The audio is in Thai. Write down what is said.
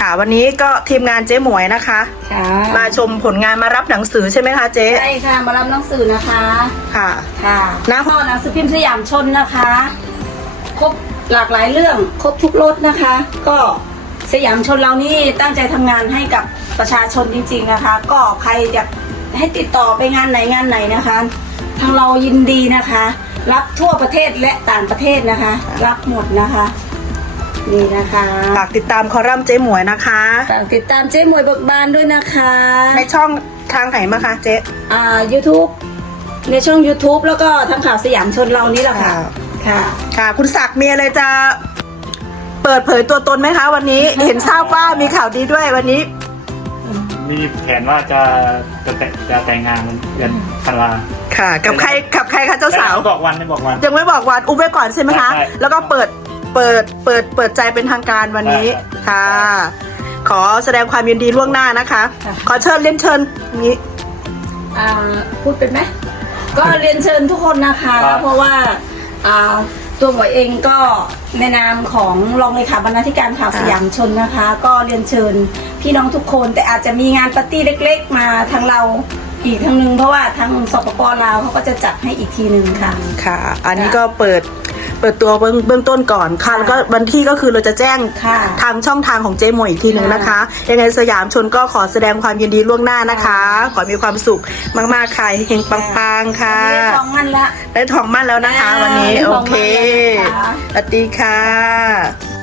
ค่ะวันนี้ก็ทีมงานเจ๊หมวยนะคะค่ะมาชมผลงานมารับหนังสือใช่ไหมคะเจ๊ใช่ค่ะมารับหนังสือนะคะค่ะค่ะนะข้อหนังสือพิมพ์สยามชนนะคะ ครบหลากหลายเรื่องครบทุกรสนะคะ ก็สยามชนเรานี่ตั้งใจทำงานให้กับประชาชนจริงๆนะคะ ก็ใครอยากให้ติดต่อไปงานไหนนะคะทางเรายินดีนะคะ รับทั่วประเทศและต่างประเทศนะคะ รับหมดนะคะนี่นะคะฝากติดตามคอลัมน์เจ๊หมวยนะคะฝากติดตามเจ๊หมวยเบิกบานด้วยนะคะในช่องทางไหนมาคะเจ๊ YouTube ในช่อง YouTube แล้วก็ทางข่าวสยามชนเรานี่แหละค่ะ ค่ะค่ะ คุณศักดิ์มีอะไรจะเปิดเผยตัวตนไหมคะ วันนี้ เห็นทราบว่ามีข่าวดีด้วยวันนี้มีแผนว่าจะแต่งงานเดือนธันวาค่ะ กับใครคะเจ้าสาวไม่บอกวันไม่บอกวันยังไม่บอกวันอุ้มไว้ก่อนใช่ไหมคะใช่แล้วก็เปิดใจเป็นทางการวันนี้ใช่ค่ะ ขอแสดงความยินดีล่วงหน้านะคะค่ะขอเชิญเรียนเชิญอย่างนี้พูดเป็นไหม ก็เรียนเชิญทุกคนนะคะครับเพราะว่าตัวหมวยเองก็ในนามของรองเลขาบรรณาธิการข่าวสยามชนนะคะ ก็เรียนเชิญพี่น้องทุกคน แต่อาจจะมีงานปาร์ตี้เล็กๆ มาทางเราอีกทางนึง เพราะว่าทางสปปลาวเขาก็จะจัดให้อีกทีนึงค่ะค่ะ อันนี้ก็เปิดตัวเบื้องต้นก่อนค่ะ แล้วก็วันที่ก็คือเราจะแจ้งค่ะทางช่องทางของเจ๊หมวยอีกทีหนึ่งนะคะ ยังไงสยามชนก็ขอแสดงความยินดีล่วงหน้านะคะ ขอมีความสุขมากๆค่ะเฮงๆปังๆค่ะวันนี้ทองมันละได้ทองมั่นแล้วนะคะ วันนี้ได้โอทองมั่นเคแล้วนะคะสวัสดีค่ะ